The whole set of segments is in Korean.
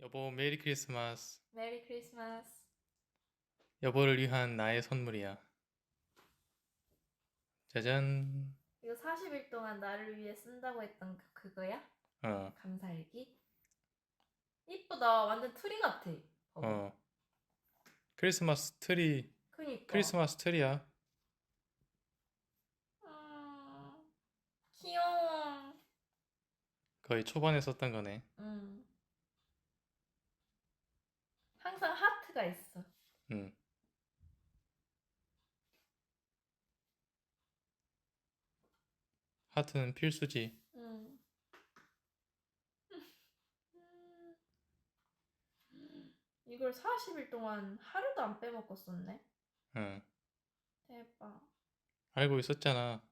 여보, 메리 크리스마스. 메리 크리스마스. 여보를 위한 나의 선물이야. 짜잔. 이거 40일 동안 나를 위해 쓴다고 했던 그거야? 어, 감사일기? 이쁘다. 완전 트리 같아. 봐봐. 어. 크리스마스 트리, 그니까. 크리스마스 트리야. 귀여워. 거의 초반에 썼던 거네. 음. 항상 하트가 있어. 음. 하트는 필수지. 음. 이걸 40일 동안 하루도 안 빼먹고 썼네. 응. 대박. 알고 있었잖아.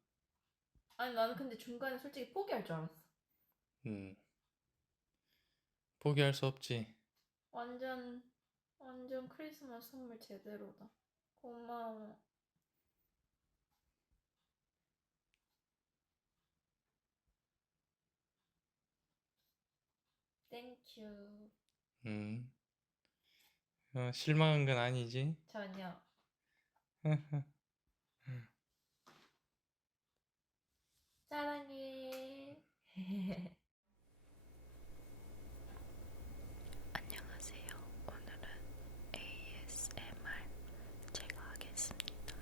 아니 나는 근데 중간에 솔직히 포기할 줄 알았어. 음. 포기할 수 없지. 완전 완전 크리스마스 선물 제대로다. 고마워. 땡큐. 음. 실망한 건 아니지. 전혀. 사랑해. 안녕하세요. 오늘은 ASMR 제가 하겠습니다.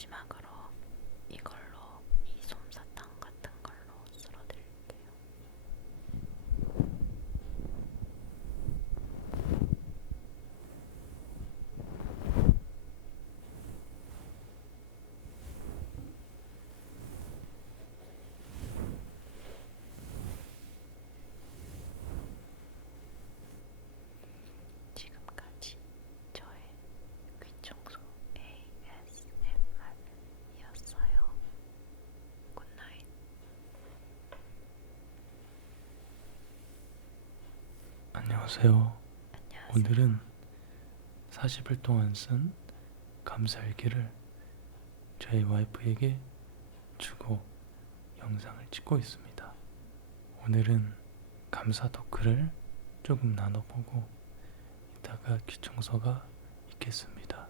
마지막으로 이걸로 이 솜사탕 같은 걸로 쓸어드릴게요. 지금까지 저의 귀청소 ASMR이었어요. 굿나잇. 안녕하세요. 안녕하세요. 오늘은 40일 동안 쓴 감사일기를 저희 와이프에게 주고 영상을 찍고 있습니다. 오늘은 감사 토크를 조금 나눠보고 이따가 귀청소가 있겠습니다.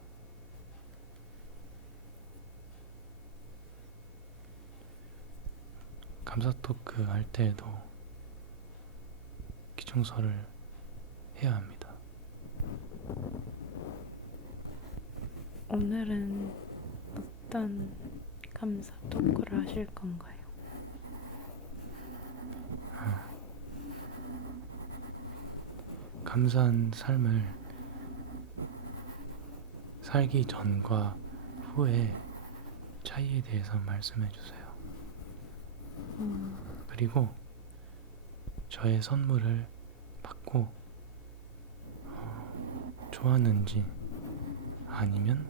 감사 토크 할 때에도 귀청소를 해야 합니다. 오늘은 어떤 감사 토크를 하실 건가요? 감사한 삶을 살기 전과 후의 차이에 대해서 말씀해 주세요. 그리고 저의 선물을 받고 좋았는지 아니면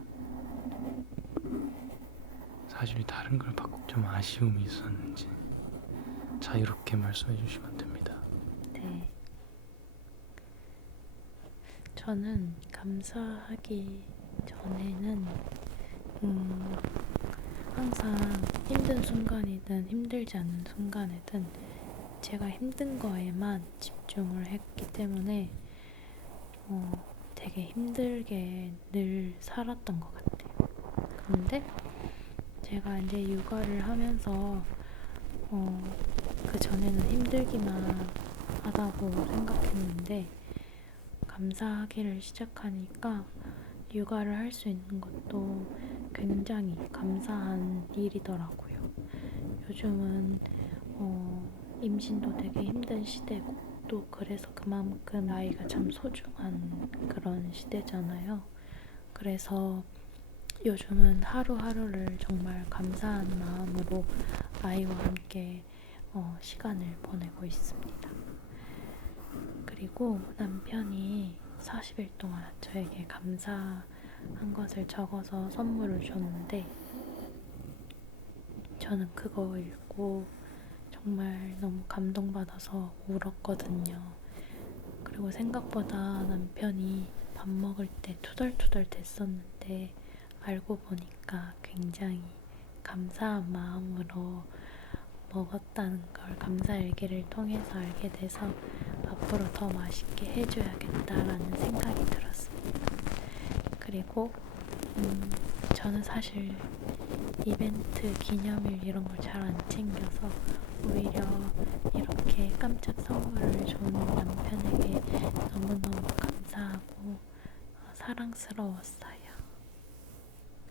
사실 다른 걸 받고 좀 아쉬움이 있었는지 자유롭게 말씀해 주시면 됩니다. 네. 저는 감사하기 전에는 항상 힘든 순간이든 힘들지 않은 순간이든 제가 힘든 거에만 집중을 했기 때문에 되게 힘들게 늘 살았던 것 같아요. 근데 제가 이제 육아를 하면서 그 전에는 힘들기만 하다고 생각했는데 감사하기를 시작하니까 육아를 할 수 있는 것도 굉장히 감사한 일이더라고요. 요즘은 임신도 되게 힘든 시대고 또 그래서 그만큼 아이가 참 소중한 그런 시대잖아요. 그래서 요즘은 하루하루를 정말 감사한 마음으로 아이와 함께 시간을 보내고 있습니다. 그리고 남편이 40일 동안 저에게 감사한 것을 적어서 선물을 줬는데 저는 그거 읽고 정말 너무 감동받아서 울었거든요. 그리고 생각보다 남편이 밥 먹을 때 투덜투덜 됐었는데 알고 보니까 굉장히 감사한 마음으로 먹었다는 걸 감사일기를 통해서 알게 돼서 앞으로 더 맛있게 해줘야겠다라는 생각이 들었습니다. 그리고 저는 사실 이벤트, 기념일 이런 걸 잘 안 챙겨서 오히려 이렇게 깜짝 선물을 준 남편에게 너무너무 감사하고 사랑스러웠어요.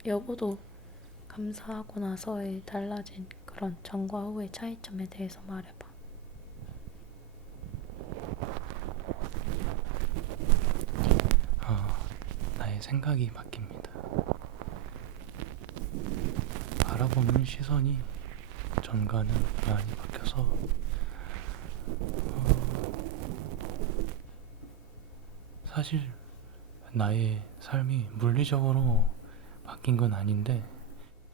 여보도 감사하고 나서의 달라진 그런 전과 후의 차이점에 대해서 말해봐. 나의 생각이 바뀝니다. 바라보는 시선이 전과는 많이 바뀌어서 사실 나의 삶이 물리적으로 바뀐 건 아닌데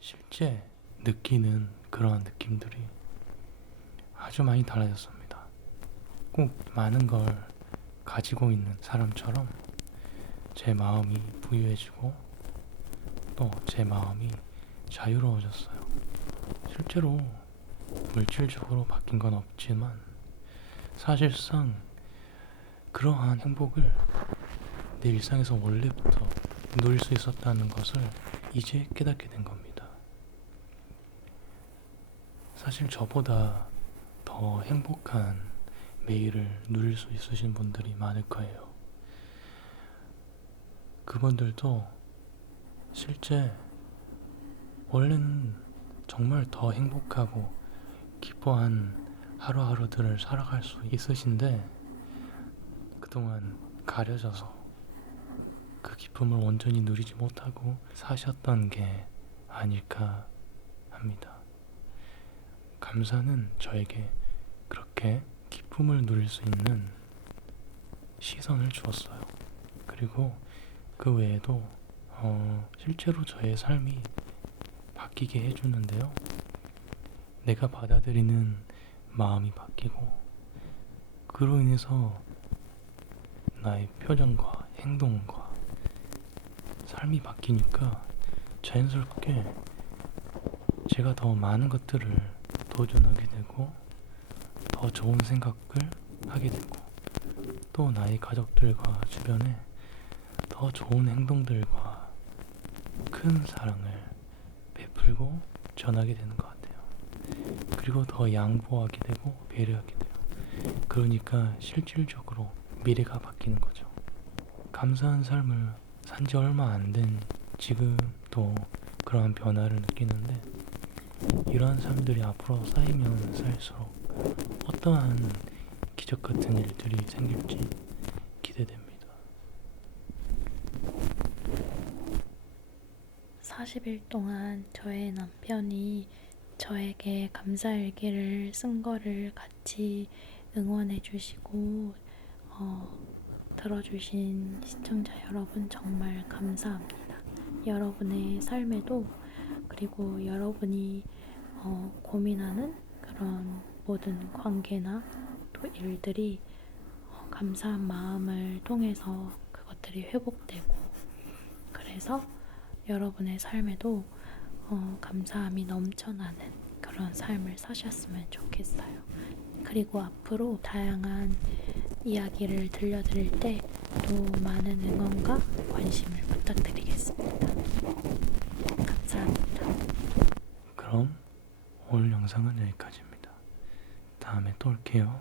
실제 느끼는 그러한 느낌들이 아주 많이 달라졌습니다. 꼭 많은 걸 가지고 있는 사람처럼 제 마음이 부유해지고 또 제 마음이 자유로워졌어요. 실제로 물질적으로 바뀐 건 없지만 사실상 그러한 행복을 내 일상에서 원래부터 누릴 수 있었다는 것을 이제 깨닫게 된 겁니다. 사실 저보다 더 행복한 매일을 누릴 수 있으신 분들이 많을 거예요. 그분들도 실제 원래는 정말 더 행복하고 기뻐한 하루하루들을 살아갈 수 있으신데 그동안 가려져서 그 기쁨을 온전히 누리지 못하고 사셨던 게 아닐까 합니다. 감사는 저에게 그렇게 기쁨을 누릴 수 있는 시선을 주었어요. 그리고 그 외에도 실제로 저의 삶이 바뀌게 해주는데요. 내가 받아들이는 마음이 바뀌고 그로 인해서 나의 표정과 행동과 삶이 바뀌니까 자연스럽게 제가 더 많은 것들을 도전하게 되고 더 좋은 생각을 하게 되고 또 나의 가족들과 주변에 더 좋은 행동들과 큰 사랑을 베풀고 전하게 되는 것 같아요. 그리고 더 양보하게 되고 배려하게 돼요. 그러니까 실질적으로 미래가 바뀌는 거죠. 감사한 삶을 산 지 얼마 안 된 지금도 그러한 변화를 느끼는데 이러한 삶들이 앞으로 쌓이면 쌓일수록 어떠한 기적 같은 일들이 생길지 기대됩니다. 40일 동안 저의 남편이 저에게 감사일기를 쓴 거를 같이 응원해 주시고 들어주신 시청자 여러분 정말 감사합니다. 여러분의 삶에도 그리고 여러분이 고민하는 그런 모든 관계나 또 일들이 감사한 마음을 통해서 그것들이 회복되고 그래서 여러분의 삶에도 감사함이 넘쳐나는 그런 삶을 사셨으면 좋겠어요. 그리고 앞으로 다양한 이야기를 들려드릴 때 또 많은 응원과 관심을 부탁드리겠습니다. 감사합니다. 그럼 오늘 영상은 여기까지입니다. 다음에 또 올게요.